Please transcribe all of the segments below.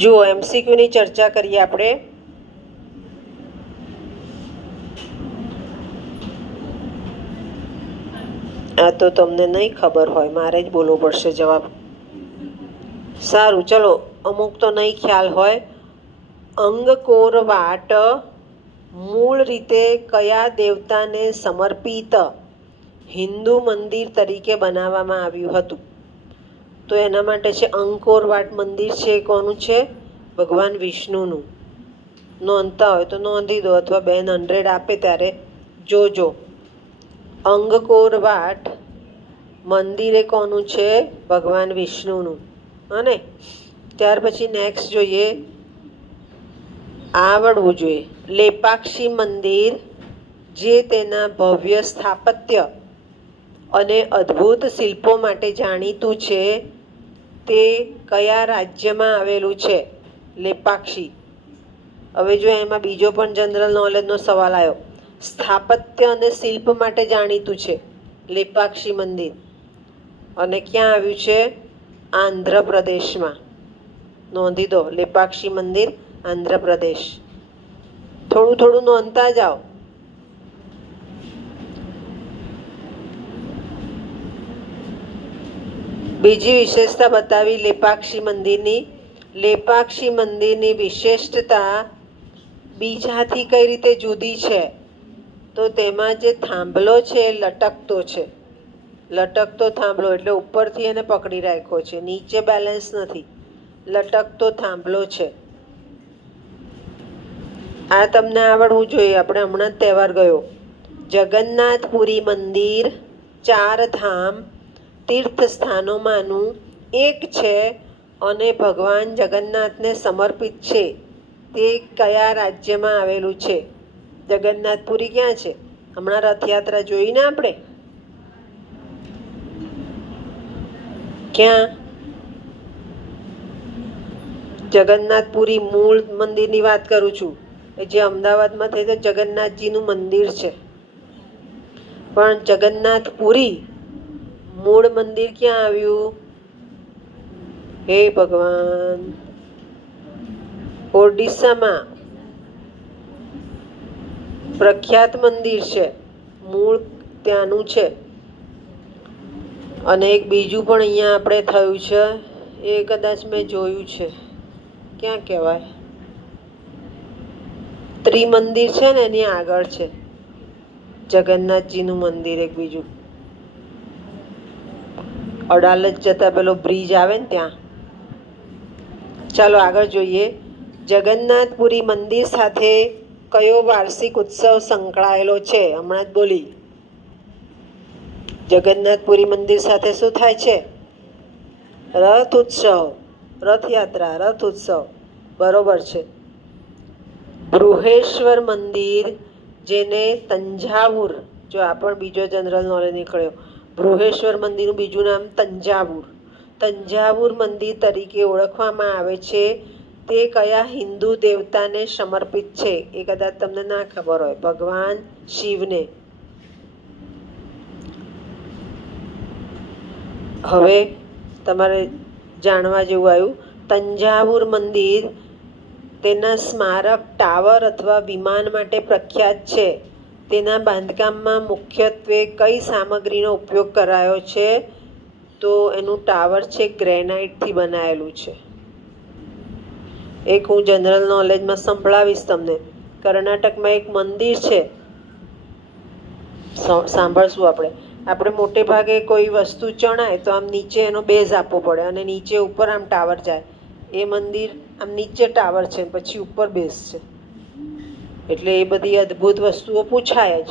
જુઓ એમસીક્યુની ચર્ચા કરીએ આપણે. આ તો તમને નહીં ખબર હોય, મારે જ બોલવું પડશે જવાબ. સારું, ચલો. અમુક તો નહીં ખ્યાલ હોય. અંગકોર વાટ મૂળ રીતે કયા દેવતાને સમર્પિત હિન્દુ મંદિર તરીકે બનાવવામાં આવ્યું હતું? તો એના માટે છે અંકોર વાટ મંદિર છે. કોનું છે? ભગવાન વિષ્ણુનું. નોંધતા હોય તો નોંધી દો, અથવા બેન 100 આપે ત્યારે જોજો. અંગકોર વાટ મંદિર એ કોનું છે? ભગવાન વિષ્ણુનું. અને ત્યાર પછી નેક્સ્ટ જોઈએ, આવડવું જોઈએ. લેપાક્ષી મંદિર જે તેના ભવ્ય સ્થાપત્ય અને અદ્ભુત શિલ્પો માટે જાણીતું છે, તે કયા રાજ્યમાં આવેલું છે? લેપાક્ષી. હવે જો એમાં બીજો પણ જનરલ નોલેજનો સવાલ આવ્યો. સ્થાપત્ય અને શિલ્પ માટે જાણીતું છે લેપાક્ષી મંદિર, અને ક્યાં આવ્યું છે? આંધ્રપ્રદેશમાં. નોંધી દો, લેપાક્ષી મંદિર આંધ્રપ્રદેશ. થોડું થોડું નોંધતા જાઓ. બીજી વિશેષતા બતાવી લેપાક્ષી મંદિરની. લેપાક્ષી મંદિરની વિશિષ્ટતા બીજાથી કઈ રીતે જુદી છે? તો તેમાં જે થાંભલો છે એ લટકતો છે. લટકતો થાંભલો એટલે ઉપરથી એને પકડી રાખ્યો છે, નીચે બેલેન્સ નથી. લટકતો થાંભલો છે. આ તમને આવડવું જોઈએ. આપણે હમણાં જ તહેવાર ગયો. જગન્નાથપુરી મંદિર 4 ધામ તીર્થ સ્થાનોમાંનું એક છે અને ભગવાન જગન્નાથને સમર્પિત છે. તે કયા રાજ્યમાં આવેલું છે? જગન્નાથપુરી ક્યાં છે? હમણાં રથયાત્રા જોઈને આપણે. ક્યાં? જગન્નાથપુરી મૂળ મંદિરની વાત કરું છું. એ જે અમદાવાદમાં થઈ તો જગન્નાથજીનું મંદિર છે, પણ જગન્નાથપુરી મૂળ મંદિર ક્યાં આવ્યું? હે ભગવાન, ઓડિશામાં પ્રખ્યાત મંદિર છે, મૂળ ત્યાંનું છે. અને એક બીજું પણ અહીંયા આપણે થયું છે, એ કદાચ મેં જોયું છે. ક્યાં કહેવાય? ત્રિમંદિર છે ને એની આગળ છે જગન્નાથજીનું મંદિર. એક બીજું અડાલજ જતા પેલો બ્રિજ આવે ને ત્યાં. ચાલો આગળ જોઈએ. જગન્નાથપુરી મંદિર સાથે કયો વાર્ષિક ઉત્સવ સંકળાયેલો છે? હમણાં જ બોલી. જગન્નાથપુરી મંદિર સાથે શું થાય છે? રથ ઉત્સવ, રથયાત્રા, રથ ઉત્સવ. બરોબર છે. બૃહેશ્વર મંદિર જેને તંજાવુર, જો આ પણ બીજો જનરલ નોલેજ નીકળ્યો. બૃહેશ્વર મંદિરનું બીજું નામ તંજાવુર. તંજાવુર મંદિર તરીકે ઓળખવામાં આવે છે. તે કયા હિન્દુ દેવતાને સમર્પિત છે? એ કદાચ તમને ના ખબર હોય. ભગવાન શિવને. હવે તમારે જાણવા જેવું આવ્યું. તંજાવુર મંદિર તેના સ્મારક ટાવર અથવા વિમાન માટે પ્રખ્યાત છે. તેના બાંધકામમાં મુખ્યત્વે કઈ સામગ્રીનો ઉપયોગ કરાયો છે? તો એનું ટાવર છે ગ્રેનાઇટથી બનાવેલું છે. એક હું જનરલ નોલેજમાં સંભળાવીશ તમને. કર્ણાટકમાં એક મંદિર છે, સાંભળશું આપણે. આપણે મોટે ભાગે કોઈ વસ્તુ ચણાય તો આમ નીચે એનો બેઝ આપવો પડે અને નીચે ઉપર આમ ટાવર જાય. એ મંદિર આમ નીચે ટાવર છે, પછી ઉપર બેઝ છે. એટલે એ બધી અદ્ભુત વસ્તુઓ પૂછાય જ.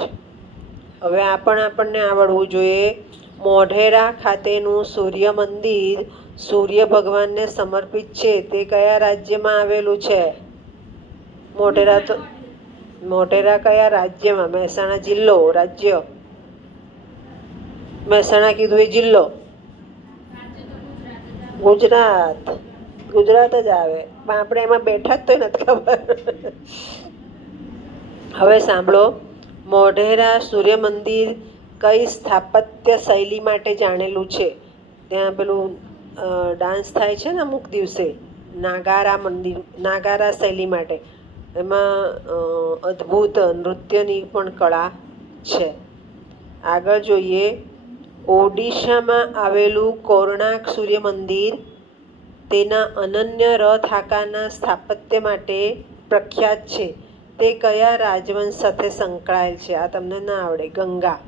હવે આ પણ આપણને આવડવું જોઈએ. મોઢેરા ખાતેનું સૂર્ય મંદિર સૂર્ય ભગવાનને સમર્પિત છે. તે કયા રાજ્યમાં આવેલું છે? મોઢેરા કયા રાજ્યમાં? મહેસાણા જિલ્લો, રાજ્ય? મહેસાણા કીધું એ જિલ્લો. ગુજરાત. ગુજરાત જ આવે, પણ આપણે એમાં બેઠા જ તો નથી ખબર. હવે સાંભળો. મોઢેરા સૂર્ય મંદિર કઈ સ્થાપત્ય શૈલી માટે જાણેલું છે? ત્યાં પેલું ડાન્સ થાય છે ને અમુક દિવસે, નાગારા શૈલી માટે. એમાં અદ્ભુત નૃત્યની પણ કળા છે. આગળ જોઈએ, ઓડિશામાં આવેલું કોણાર્ક સૂર્ય મંદિર તેના અનન્ય રથ આકારના સ્થાપત્ય માટે પ્રખ્યાત છે. તે કયા રાજવંશ સાથે સંકળાયેલ છે? આ તમને ના આવડે. ગંગા.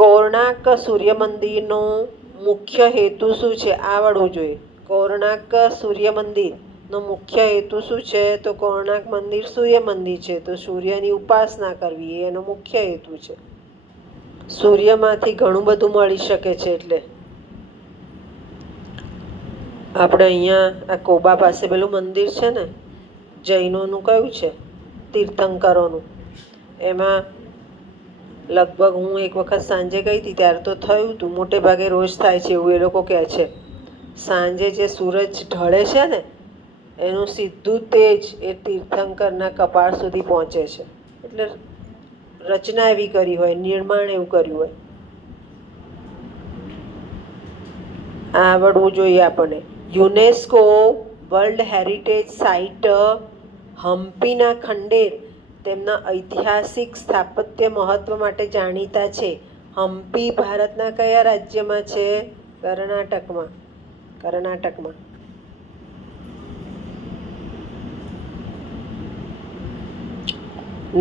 કોણાર્ક સૂર્ય મંદિરનો મુખ્ય હેતુ શું છે? આવડવું જોઈએ. કોણાર્ક સૂર્ય મંદિરનો મુખ્ય હેતુ શું છે? તો કોણાર્ક મંદિર સૂર્ય મંદિર છે, તો સૂર્યની ઉપાસના કરવી એનો મુખ્ય હેતુ છે. સૂર્યમાંથી ઘણું બધું મળી શકે છે. એટલે આપણે અહીંયા આ કોબા પાસે પેલું મંદિર છે ને, જૈનોનું કયું છે? તીર્થંકરોનું. એમાં લગભગ હું એક વખત સાંજે ગઈ હતી ત્યારે તો થયું હતું. મોટે ભાગે રોજ થાય છે એવું એ લોકો કહે છે. સાંજે જે સૂરજ ઢળે છે ને એનું સીધું તેજ એ તીર્થંકરના કપાળ સુધી પહોંચે છે. એટલે રચના એવી કરી હોય, નિર્માણ એવું કર્યું હોય. આવડવું જોઈએ આપણને. યુનેસ્કો વર્લ્ડ હેરિટેજ સાઇટ હમ્પીના ખંડેર તેમના ઐતિહાસિક સ્થાપત્ય મહત્વ માટે જાણીતા છે. હમ્પી ભારતના કયા રાજ્યમાં છે? કર્ણાટકમાં. કર્ણાટકમાં.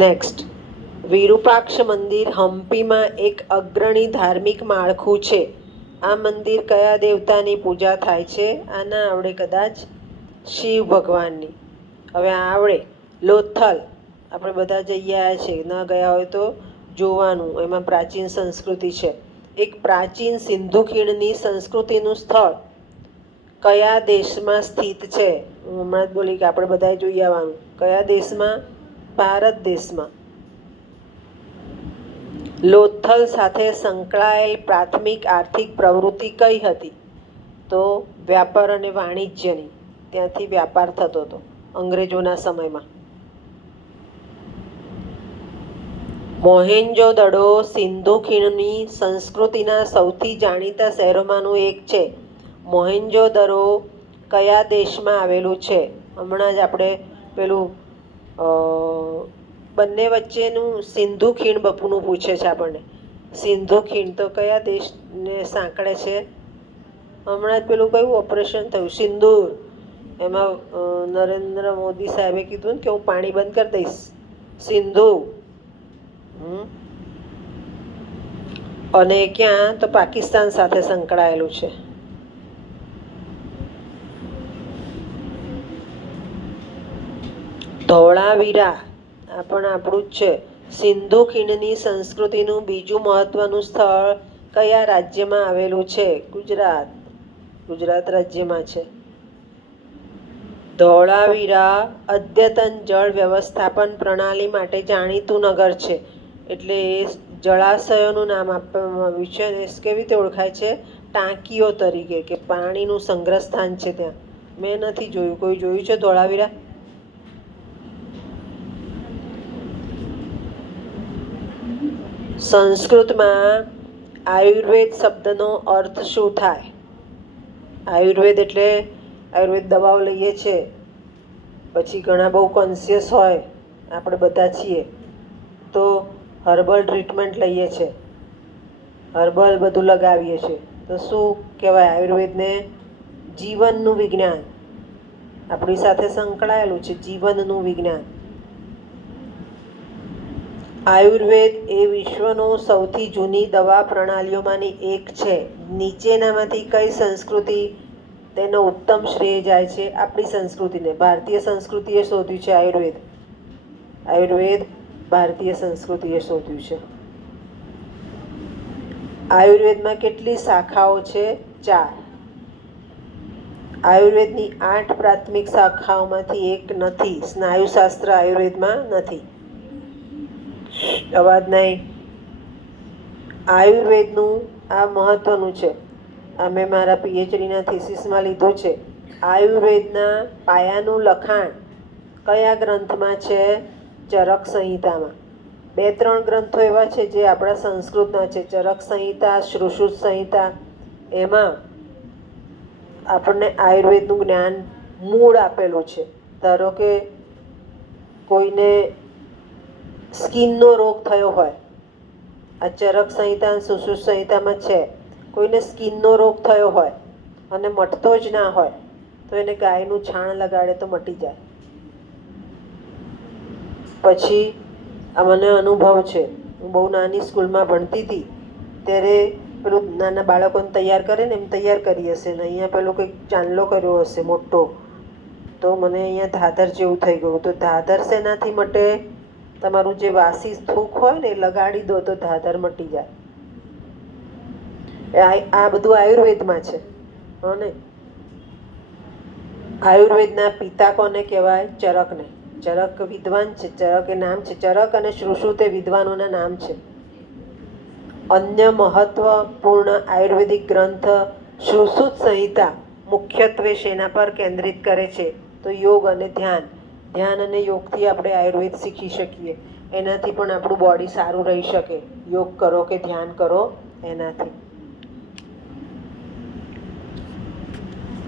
નેક્સ્ટ, વિરૂપાક્ષ મંદિર હમ્પીમાં એક અગ્રણી ધાર્મિક માળખું છે. આ મંદિર કયા દેવતાની પૂજા થાય છે? આ ના આવડે કદાચ. શિવ ભગવાનની. હવે આવડે. લોથલ આપણે બધા જઈ આવ્યા છે, ન ગયા હોય તો જોવાનું. એમાં પ્રાચીન સંસ્કૃતિ છે. એક પ્રાચીન સિંધુ ખીણની સંસ્કૃતિનું સ્થળ કયા દેશમાં સ્થિત છે? હું હમણાં જ બોલી કે આપણે બધાએ જોઈ આવવાનું. કયા દેશમાં? ભારત દેશમાં. લોથલ સાથે સંકળાયેલ પ્રાથમિક આર્થિક પ્રવૃત્તિ કઈ હતી? તો વ્યાપાર અને વાણિજ્યની. ત્યાંથી વ્યાપાર થતો હતો અંગ્રેજોના સમયમાં. મોહેન્જો-દડો સિંધુ ખીણની સંસ્કૃતિના સૌથી જાણીતા શહેરોમાંનું એક છે. મોહેન્જો-દડો કયા દેશમાં આવેલું છે? હમણાં જ આપણે પેલું બંને વચ્ચેનું સિંધુ ખીણ બપુનું પૂછે છે આપણને. સિંધુ ખીણ તો કયા દેશને સાંકળે છે? હમણાં જ પેલું કયું ઓપરેશન થયું? સિંદૂર. એમાં નરેન્દ્ર મોદી સાહેબે કીધું ને કે હું પાણી બંધ કરી દઈશ. સિંધુ. અને ક્યાં? તો પાકિસ્તાન સાથે સંકળાયેલું છે. ધોળાવીરા આ પણ આપણું જ છે. સિંધુ ખીણની સંસ્કૃતિનું બીજું મહત્વનું સ્થળ કયા રાજ્યમાં આવેલું છે? ગુજરાત. ગુજરાત રાજ્યમાં છે. ધોળાવીરા અદ્યતન જળ વ્યવસ્થાપન પ્રણાલી માટે જાણીતું નગર છે. એટલે એ જળાશયોનું નામ આપવામાં આવ્યું છે. અને કેવી રીતે ઓળખાય છે? ટાંકીઓ તરીકે, કે પાણીનું સંગ્રહ સ્થાન છે ત્યાં. મેં નથી જોયું. કોઈ જોયું છે ધોળાવીરા? સંસ્કૃતમાં આયુર્વેદ શબ્દનો અર્થ શું થાય? આયુર્વેદ એટલે આયુર્વેદ દવાઓ લઈએ છીએ, પછી ઘણા બહુ કોન્શિયસ હોય, આપણે બધા છીએ તો હર્બલ ટ્રીટમેન્ટ લઈએ છીએ, હર્બલ બધું લગાવીએ છીએ. તો શું કહેવાય આયુર્વેદને? જીવનનું વિજ્ઞાન. આપણી સાથે સંકળાયેલું છે જીવનનું વિજ્ઞાન. આયુર્વેદ એ વિશ્વનું સૌથી જૂની દવા પ્રણાલીઓમાંની એક છે. નીચેનામાંથી કઈ સંસ્કૃતિ તેનો ઉત્તમ શ્રેય જાય છે? આપણી સંસ્કૃતિને. ભારતીય સંસ્કૃતિએ શોધ્યું છે આયુર્વેદ. આયુર્વેદ ભારતીય સંસ્કૃતિએ શોધ્યું છે. આયુર્વેદમાં કેટલી શાખાઓ છે? 4. આયુર્વેદની 8 પ્રાથમિક શાખાઓમાંથી એક નથી. સ્નાયુશાસ્ત્ર આયુર્વેદમાં નથી. અવાજ નહીં. આયુર્વેદનું આ મહત્વનું છે. આ મેં મારા પીએચડીના થીસીસમાં લીધું છે. આયુર્વેદના પાયાનું લખાણ કયા ગ્રંથમાં છે? ચરક સંહિતામાં. 2-3 ગ્રંથો એવા છે જે આપણા સંસ્કૃતના છે. ચરક સંહિતા, શ્રુશ્રુત સંહિતા. એમાં આપણને આયુર્વેદનું જ્ઞાન મૂળ આપેલું છે. ધારો કે કોઈને સ્કિનનો રોગ થયો હોય, આ ચરક સંહિતા અને સુશ્રુત સંહિતામાં છે, કોઈને સ્કિનનો રોગ થયો હોય અને મટતો જ ના હોય તો એને ગાયનું છાણ લગાડે તો મટી જાય. પછી આ મને અનુભવ છે, હું બહુ નાની સ્કૂલમાં ભણતી હતી ત્યારે પેલું નાના બાળકોને તૈયાર કરે ને એમ તૈયાર કરી હશે ને અહીંયા પેલો કંઈક ચાંદલો કર્યો હશે મોટો, તો મને અહીંયા ધાધર જેવું થઈ ગયું. તો ધાધર શેનાથી મટે? તમારું જે વાસી થૂક હોય ને એ લગાડી દો તો ધાધર મટી જાય. આ બધું આયુર્વેદમાં છે. હો ને, આયુર્વેદના પિતા કોને કહેવાય? ચરકને. ચરક વિદ્વાન છે, ચરક એ નામ છે. ચરક અને સુશ્રુત એ વિદ્વાનોના નામ છે. અન્ય મહત્વપૂર્ણ આયુર્વેદિક ગ્રંથ સુશ્રુત સંહિતા મુખ્યત્વે શેના પર કેન્દ્રિત કરે છે? તો યોગ અને ધ્યાન. ધ્યાન અને યોગથી આપણે આયુર્વેદ શીખી શકીએ. એનાથી પણ આપણું બોડી સારું રહી શકે. યોગ કરો કે ધ્યાન કરો એનાથી.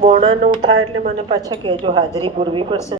9:09 થાય એટલે મને પાછા કહેજો, હાજરી પૂરવી પડશે.